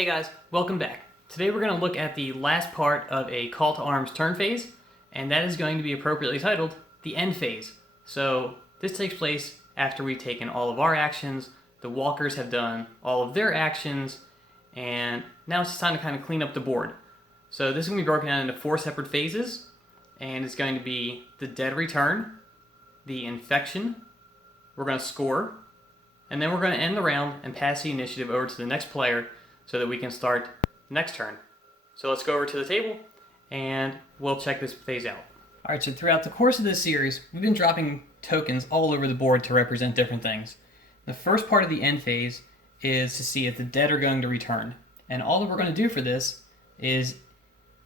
Hey guys, welcome back. Today we're going to look at the last part of a Call to Arms turn phase, and that is going to be appropriately titled the end phase. So this takes place after we've taken all of our actions, the walkers have done all of their actions, and now it's time to kind of clean up the board. So this is going to be broken down into 4 separate phases, and it's going to be the dead return, the infection, we're going to score, and then we're going to end the round and pass the initiative over to the next player so that we can start next turn. So let's go over to the table and we'll check this phase out. Alright, so throughout the course of this series, we've been dropping tokens all over the board to represent different things. The first part of the end phase is to see if the dead are going to return. And all that we're going to do for this is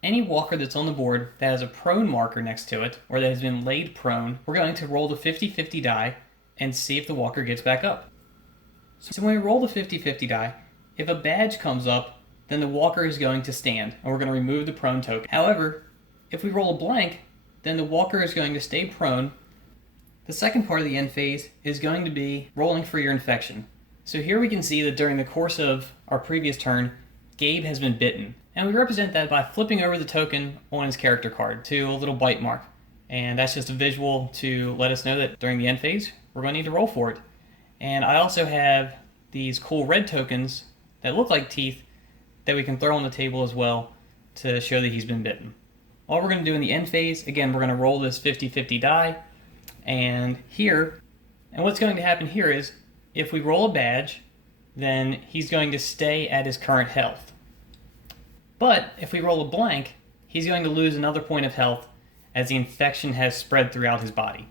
any walker that's on the board that has a prone marker next to it, or that has been laid prone, we're going to roll the 50-50 die and see if the walker gets back up. So when we roll the 50-50 die, if a badge comes up, then the walker is going to stand, and we're going to remove the prone token. However, if we roll a blank, then the walker is going to stay prone. The second part of the end phase is going to be rolling for your infection. So here we can see that during the course of our previous turn, Gabe has been bitten. And we represent that by flipping over the token on his character card to a little bite mark. And that's just a visual to let us know that during the end phase, we're going to need to roll for it. And I also have these cool red tokens that look like teeth that we can throw on the table as well to show that he's been bitten. All we're going to do in the end phase, again, we're going to roll this 50-50 die, and what's going to happen here is, if we roll a badge, then he's going to stay at his current health. But if we roll a blank, he's going to lose another point of health as the infection has spread throughout his body.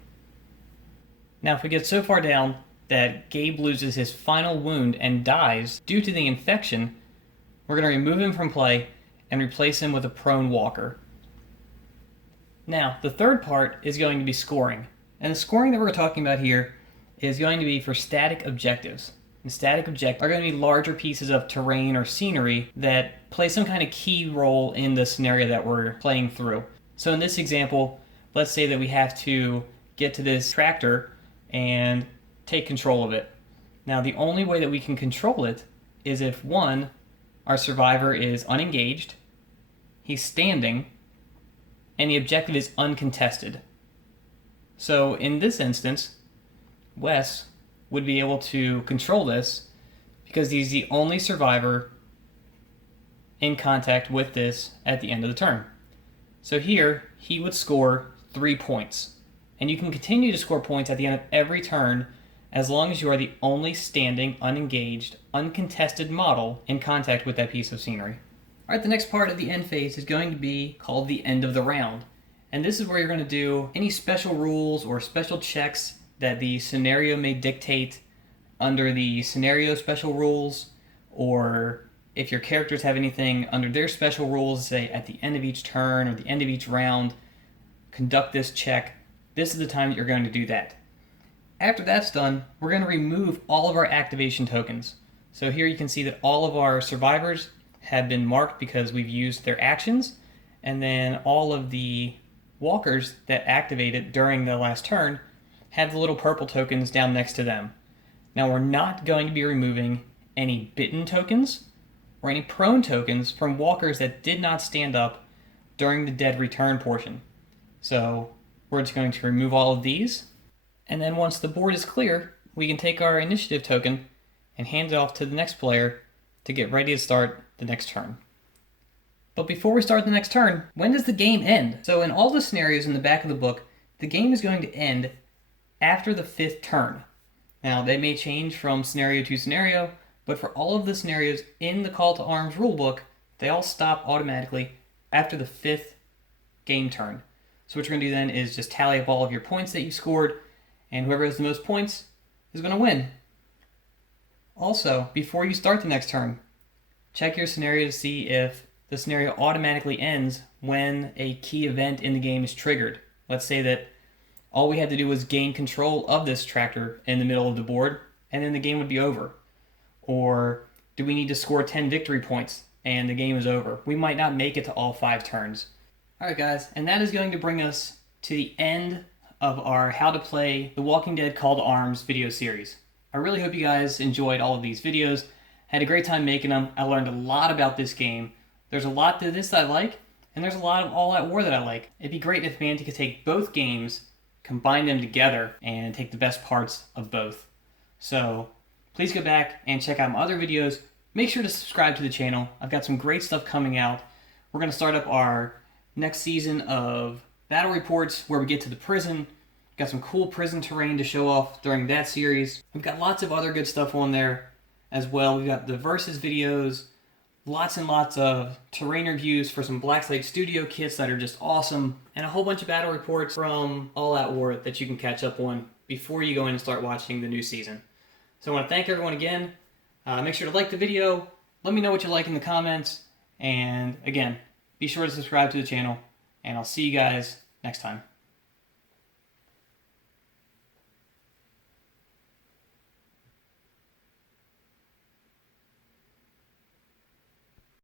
Now, if we get so far down that Gabe loses his final wound and dies due to the infection, we're going to remove him from play and replace him with a prone walker. Now, the third part is going to be scoring. And the scoring that we're talking about here is going to be for static objectives. And static objectives are going to be larger pieces of terrain or scenery that play some kind of key role in the scenario that we're playing through. So in this example, let's say that we have to get to this tractor and take control of it. Now, the only way that we can control it is if, one, our survivor is unengaged, he's standing, and the objective is uncontested. So in this instance, Wes would be able to control this because he's the only survivor in contact with this at the end of the turn. So here, he would score 3 points. And you can continue to score points at the end of every turn as long as you are the only standing, unengaged, uncontested model in contact with that piece of scenery. Alright, the next part of the end phase is going to be called the end of the round. And this is where you're going to do any special rules or special checks that the scenario may dictate under the scenario special rules, or if your characters have anything under their special rules, say at the end of each turn or the end of each round, conduct this check. This is the time that you're going to do that. After that's done, we're going to remove all of our activation tokens. So here you can see that all of our survivors have been marked because we've used their actions, and then all of the walkers that activated during the last turn have the little purple tokens down next to them. Now, we're not going to be removing any bitten tokens or any prone tokens from walkers that did not stand up during the dead return portion. So we're just going to remove all of these, and then once the board is clear, we can take our initiative token and hand it off to the next player to get ready to start the next turn. But before we start the next turn, when does the game end? So in all the scenarios in the back of the book, the game is going to end after the 5th turn. Now, they may change from scenario to scenario, but for all of the scenarios in the Call to Arms rulebook, they all stop automatically after the 5th game turn. So what you're going to do then is just tally up all of your points that you scored, and whoever has the most points is going to win. Also, before you start the next turn, check your scenario to see if the scenario automatically ends when a key event in the game is triggered. Let's say that all we had to do was gain control of this tractor in the middle of the board, and then the game would be over. Or do we need to score 10 victory points and the game is over? We might not make it to all 5 turns. Alright guys, and that is going to bring us to the end of our How to Play The Walking Dead Call to Arms video series. I really hope you guys enjoyed all of these videos, Had a great time making them. I learned a lot about this game. There's a lot to this that I like, and there's a lot of All Out War that I like. It'd be great if Mantic could take both games, combine them together, and take the best parts of both. So please go back and check out my other videos. Make sure to subscribe to the channel. I've got some great stuff coming out. We're going to start up our next season of battle reports where we get to the prison. Got some cool prison terrain to show off during that series. We've got lots of other good stuff on there as well. We've got the versus videos, lots and lots of terrain reviews for some Blackslate Studio kits that are just awesome, and a whole bunch of battle reports from All Out War that you can catch up on before you go in and start watching the new season. So I want to thank everyone again. Make sure to like the video. Let me know what you like in the comments. And again, be sure to subscribe to the channel. And I'll see you guys next time.